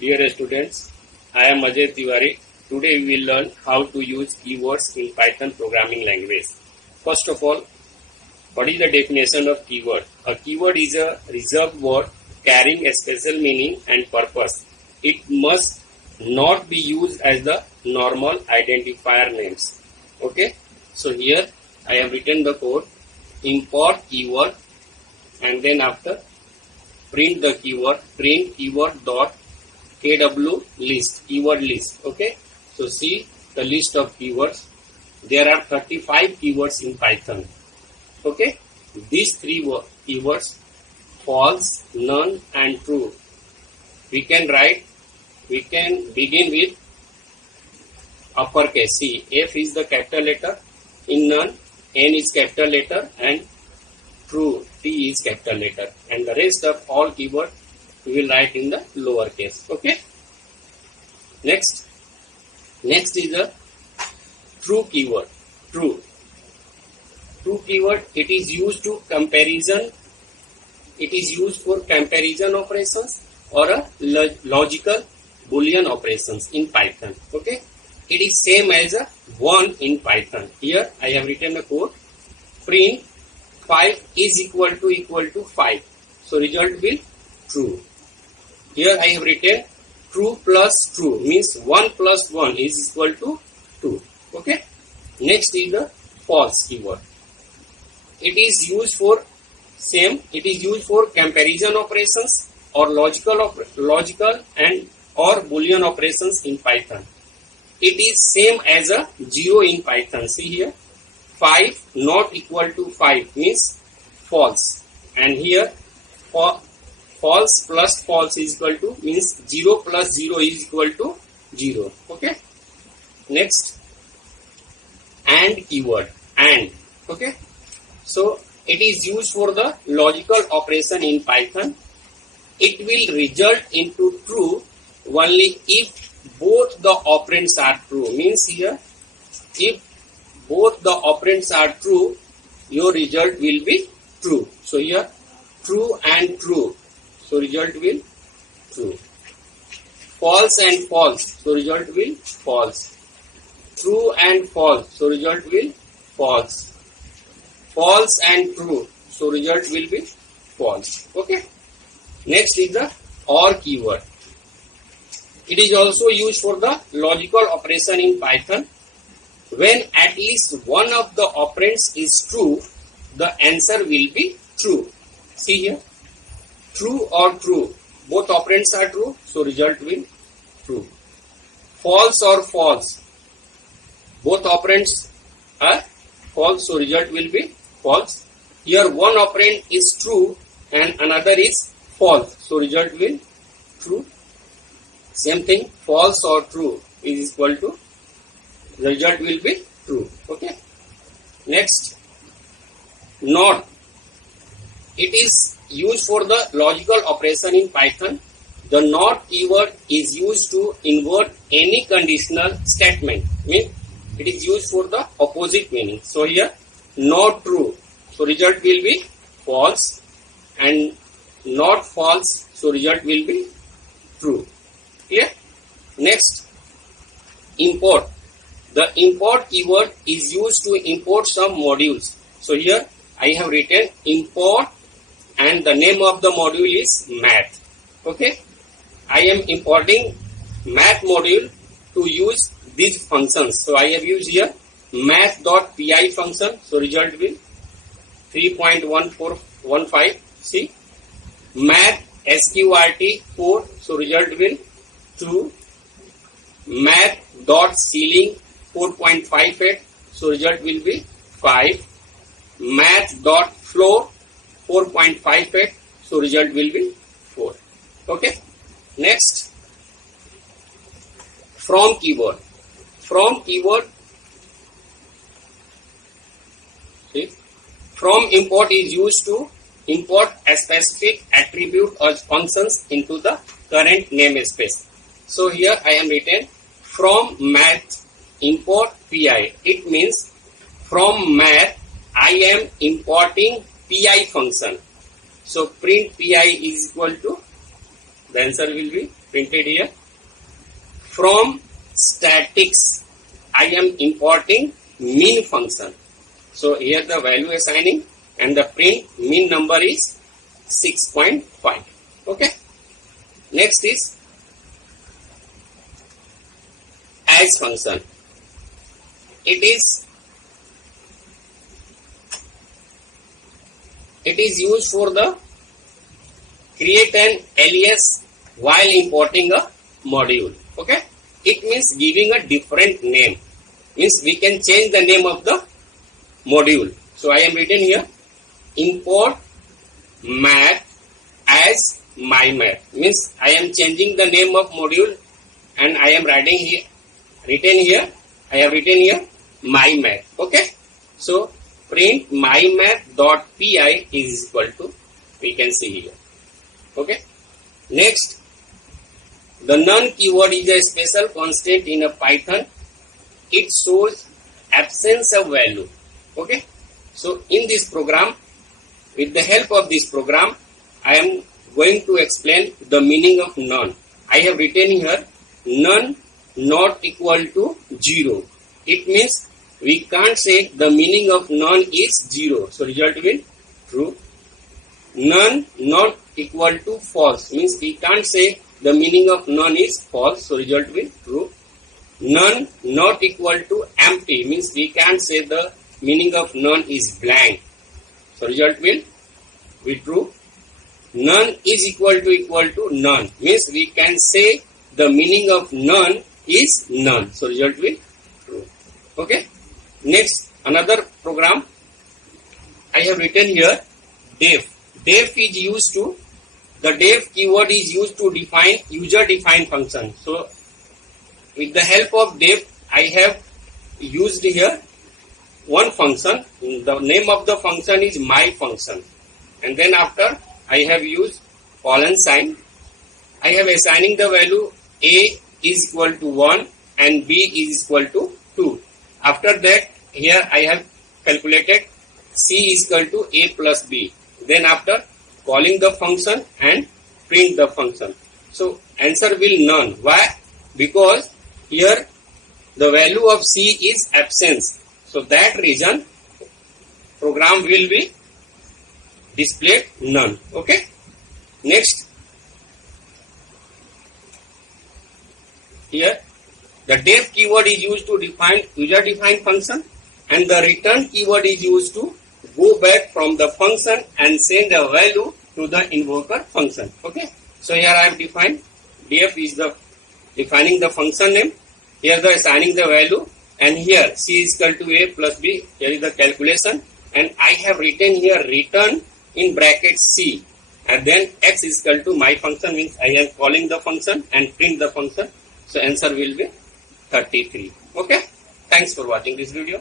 Dear students, I am Ajay Tiwari. Today we will learn how to use keywords in Python programming language. First of all, what is the definition of keyword? A keyword is a reserved word carrying a special meaning and purpose. It must not be used as the normal identifier names. Okay, so here I have written the code: import keyword, and then after print the keyword, print keyword dot kw list, keyword list. Okay, so see the list of keywords. There are 35 keywords in Python. Okay, these three keywords: false, none, and true. We can begin with uppercase. See, F is the capital letter, in none N is capital letter, and true T is capital letter, and the rest of all keywords we will write in the lowercase. Okay, next is the true keyword. True keyword, it is used for comparison operations or a logical boolean operations in Python. Okay, it is same as a 1 in Python. Here I have written a code: print 5 is equal to 5, so result will true. Here I have written true plus true, means 1 plus 1 is equal to 2. Okay, next is the false keyword. It is used for comparison operations or logical and or boolean operations in Python. It is same as a 0 in Python. See here, 5 not equal to 5 means false, and here false plus false is equal to means 0 plus 0 is equal to 0. Okay, next and keyword, and. Okay, so it is used for the logical operation in Python. It will result into true only if both the operands are true. Means here, if both the operands are true, your result will be true. So here, true and true, so result will true. False and false, so result will false. True and false, so result will false. False and true, so result will be false. Okay, next is the OR keyword. It is also used for the logical operation in Python. When at least one of the operands is true, the answer will be true. See here, true or true, both operands are true, so result will true. False or false, both operands are false, so result will be false. Here one operand is true and another is false, so result will true. Same thing, false or true is equal to result will be true. Okay, next, NOT. It is used for the logical operation in Python. The NOT keyword is used to invert any conditional statement. Means it is used for the opposite meaning. So here, not true, so result will be false, and not false, so result will be true. Here, next, import. The import keyword is used to import some modules. So here I have written import, and the name of the module is math. Okay, I am importing math module to use these functions. So I have used here math.py function, so result will 3.1415. See, math sqrt 4, so result will 2. Math.ceiling 4.58, so result will be 5. Math.floor 4.58, so result will be 4. Okay, next, from keyword. From keyword, see, from import is used to import a specific attribute or functions into the current namespace. So here I am written from math import pi. It means from math I am importing pi function. So print pi is equal to, the answer will be printed here. From statics, I am importing min function. So here the value assigning and the print min number is 6.5. Okay. Next is as function. It is used for the create an alias while importing a module. Okay. It means giving a different name. Means we can change the name of the module. So I am written here import math as my math. Means I am changing the name of module and I am writing here I have written here my math. Okay. So print mymath.py is equal to, we can see here. Okay. Next, the none keyword is a special constant in a Python. It shows absence of value. Okay. So in this program, with the help of this program, I am going to explain the meaning of none. I have written here none not equal to 0. It means we can't say the meaning of none is 0. So result will true. None not equal to false means we can't say the meaning of none is false. So result will true. None not equal to empty means we can't say the meaning of none is blank. So result will be true. None is equal to none means we can say the meaning of none is none. So result will true. Okay. Next, another program I have written here def. Def is used to, the def keyword is used to define user defined function. So with the help of def, I have used here one function. The name of the function is my function. And then after I have used colon sign. I have assigning the value a is equal to 1 and b is equal to 2. After that, here I have calculated c is equal to a plus b. Then after calling the function and print the function. So answer will none. Why? Because here the value of c is absence. So that reason program will be displayed none. Okay. Next, here the def keyword is used to define user defined function and the return keyword is used to go back from the function and send a value to the invoker function. Okay. So here I have defined def is the defining the function name. Here the assigning the value and here c is equal to a plus b. Here is the calculation and I have written here return in bracket c and then x is equal to my function means I am calling the function and print the function. So answer will be 33. Okay. Thanks for watching this video.